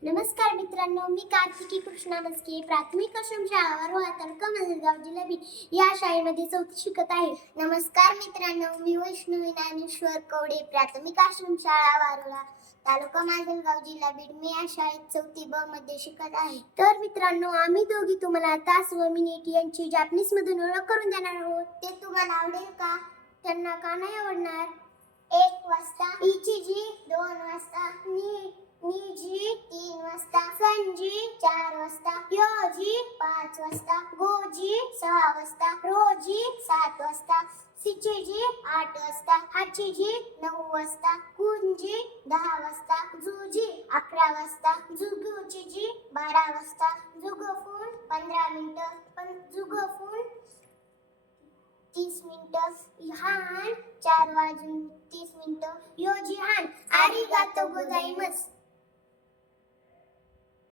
नमस्कार मित्रांनो, मी कार्तिकी कृष्णा मस्के प्राथमिक आश्रम शाळा वारोळा तालुका माजलगाव जिल्हा बीड या शाळेमध्ये चौथी शिकत आहे. नमस्कार मित्रांनो, मी वैष्णवी ज्ञानेश्वर कवडे प्राथमिक आश्रम शाळा वारोळा तालुका माजलगाव जिल्हा बीड मी या शाळेत चौथी ब मध्ये शिकत आहे. तर मित्रांनो, आम्ही दोघी तुम्हाला तास व मिनिट यांची जॅपनीज मधून ओळख करून देणार आहोत. ते तुम्हाला आवडेल का? त्यांना का नाही आवडणार? 1 वाजता, इची 2 वाजता, नीजी 3 वाजता, संजी 4 वाजता, योजी 5 वाजता, गोजी 6 वाजता, रोजी 7 वाजता, सिचीजी 8 वाजता, हाचीजी 9 वाजता, कुंजी 10 वाजता, जुजी 11 वाजता, जुगुचीजी 12 वाजता, जुगोफून 15 मिनिटं, जुगोफून 30 मिनिटं, हान 4 वाजून 30 मिनिटं, योजी हान आरिगातो गोजाइमासु.